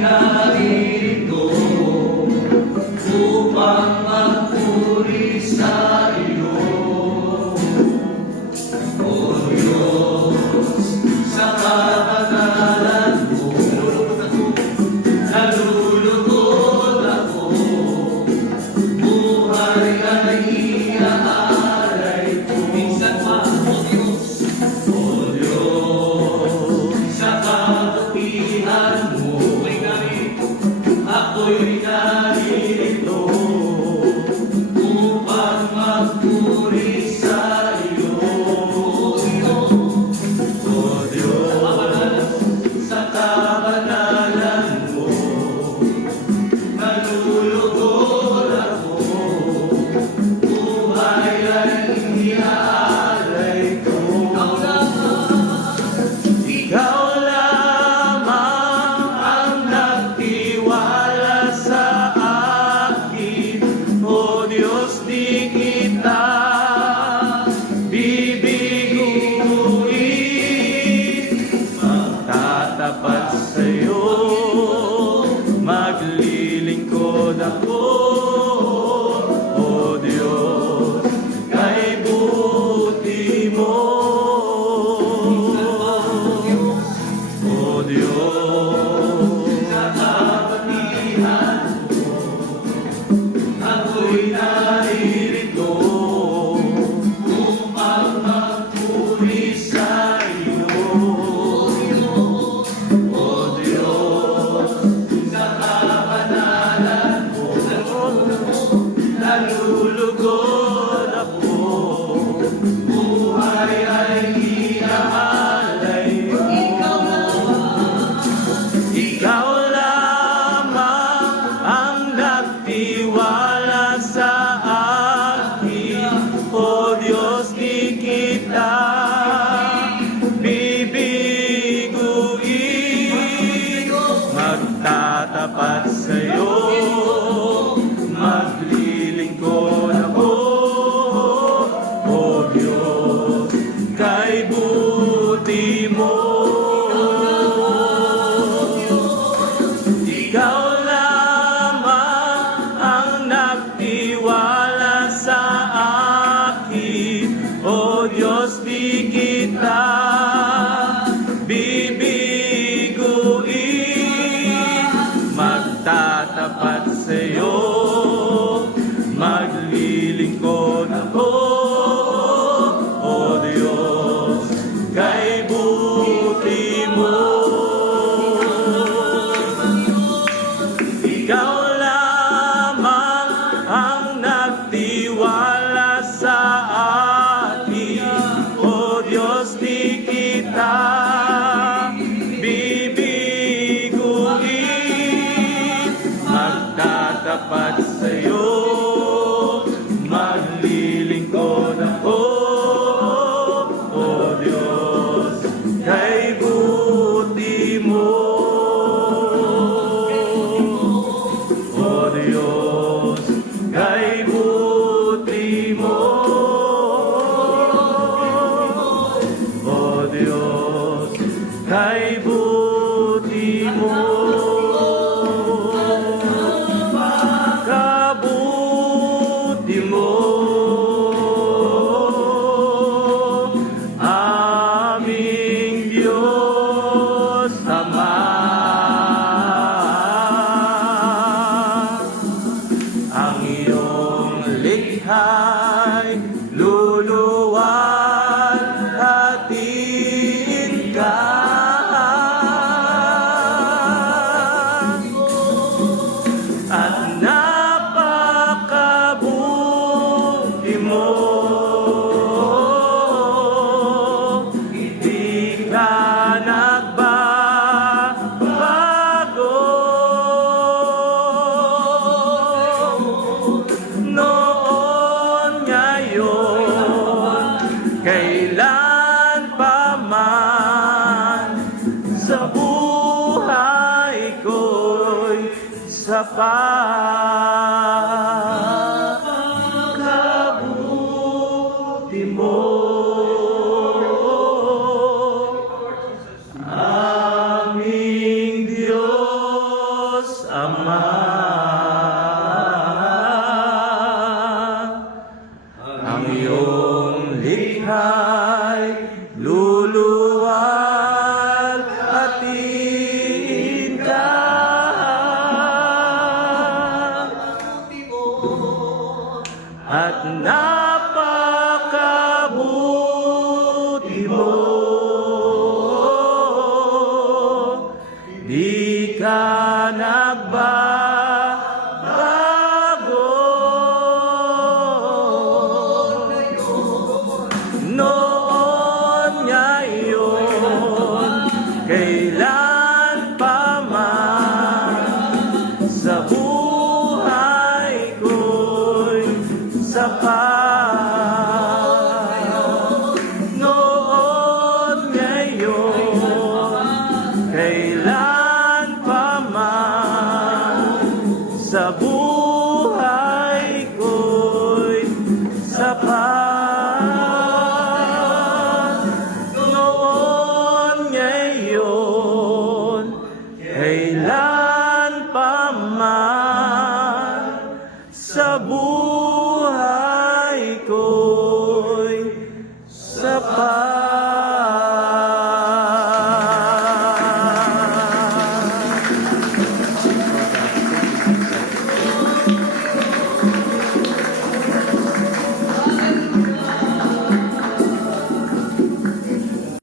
narito upang magpuri sa iyo. O Diyos, sa kabanalan mo, nalulugod ako, buhay ay iaalay ko. Minsan pa, O Diyos, sa kabutihan mo, ako'y narito upang magpuri sa iyo. O Diyos, sa kabanalan mo, nalulugod ako, buhay ay iniaalay ko. Ikaw lamang ang nagtiwala sa akin, O Diyos, di kita bibiguin. Magtatapat sa'yo, maglilingkod ako, O Diyos, kay buti mo. O Diyos, sa kabutihan mo, ako'y naririto upang magpuri sa iyo. O Diyos, sa kabanalan mo, nalulugod ako, buhay ay iaalay mo. Ikaw lamang ang nagtiwala sa akin, O Diyos, di kita bibiguin. Magtatapat sa'yo, maglilingkod ako, O Diyos, kay buti mo. Ikaw lamang ang nagtiwala sa akin, O Diyos, di kita bibiguin. Magtatapat sa'yo, maglilingkod ako, O Diyos, kay buti mo. Ikaw lamang ang nagtiwala sa akin, O Diyos, di kita bibiguin. Magtatapat sa'yo, maglilingkod ako, O Diyos, kay buti mo. O Diyos, kay buti mo. O Diyos, kay buti mo. Kabuti mo, aming Diyos Ama. Ang iyong likha'y luluwalhatiin ka. At napakabuti mo, hindi ka nagbabago. Noon, ngayon, kailan pa man, sa buhay ko'y sapat. Napakabuti mo, aming Diyos. Ama. Ang iyong likha'y luluwal at iinda. At napakabuti mo, di ka nagbabago. Noon, ngayon, kailan pa man, sa buhay ko'y sapat. Noon, ngayon, kailan